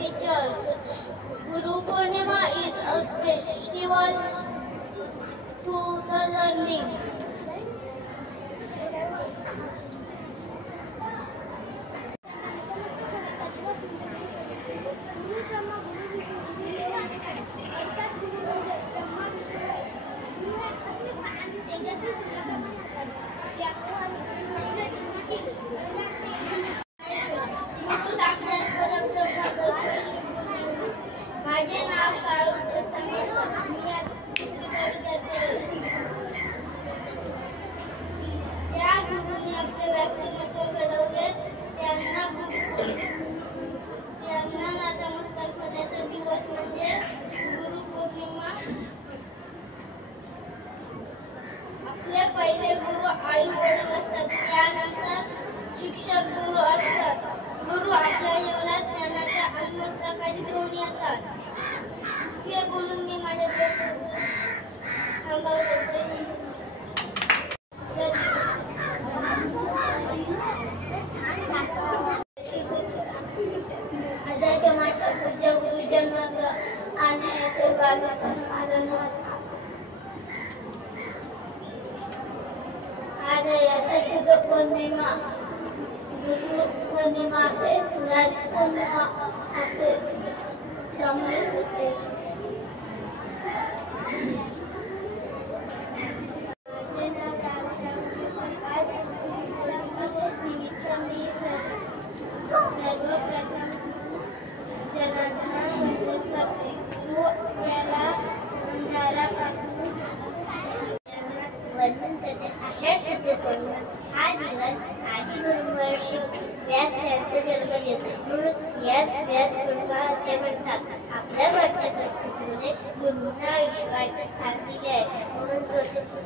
teachers. Guru Purnima is a festival to the learning. माझे नाव सायूर प्रस्थापित मी त्या गुरुने आपले व्यक्तिमत्व घडवले त्यांना नतमस्तक होण्याचा दिवस म्हणजे गुरु पौर्णिमा. आपले पहिले गुरु आई वडील असतात, त्यानंतर शिक्षक गुरु असतात. गुरु आपल्या जीवनात ज्ञानाचा अनमोल प्रकाश घेऊन येतात. हे बोलून मी माझ्या आजच्या माझ्या पूज्य गुरु जन्म आणि येथे माझा नमस्कार. आज यशस्वी पौर्णिमा गुरु पौर्णिमा असे त्यामुळे सर्वप्रथम जनार्दना वंदन करते. गुरु आपल्याला अंधारापासून वंदन करते. आषाढ शुद्ध पौर्णिमा हा दिवस आदि गुरु महर्षी व्यास यांचा जन्म घेतो, म्हणून यास व्यास पौर्णिमा असे म्हणतात. आपल्या भारतीय संस्कृतीमध्ये गुरुंना ईश्वराचे स्थान दिले आहे, म्हणून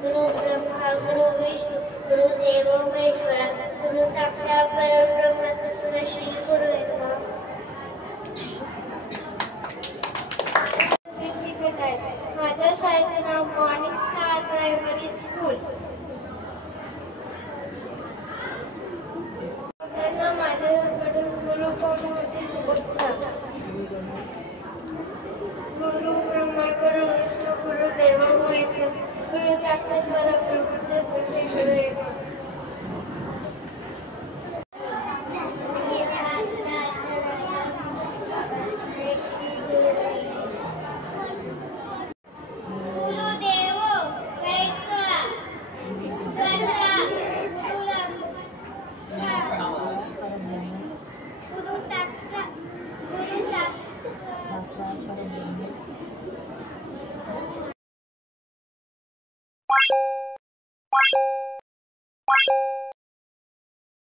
गुरु ब्रह्मा गुरु विष्णू गुरु देवो महेश्वरा गुरु साक्षात परब्रह्म तस्मै श्री गुरुवे नमः. शिकत आहे. माझ्या शाळेचे नाव मॉर्निंग स्टार प्रायमरी स्कूल. त्यांना माझ्याकडून गुरु पौर्णिमेची शुभेच्छा. गुरु ब्रह्मा गुरु विष्णू गुरु देवो महेश्वरा गुरु साक्षात परब्रह्म तस्मै श्री गुरुवे नमः.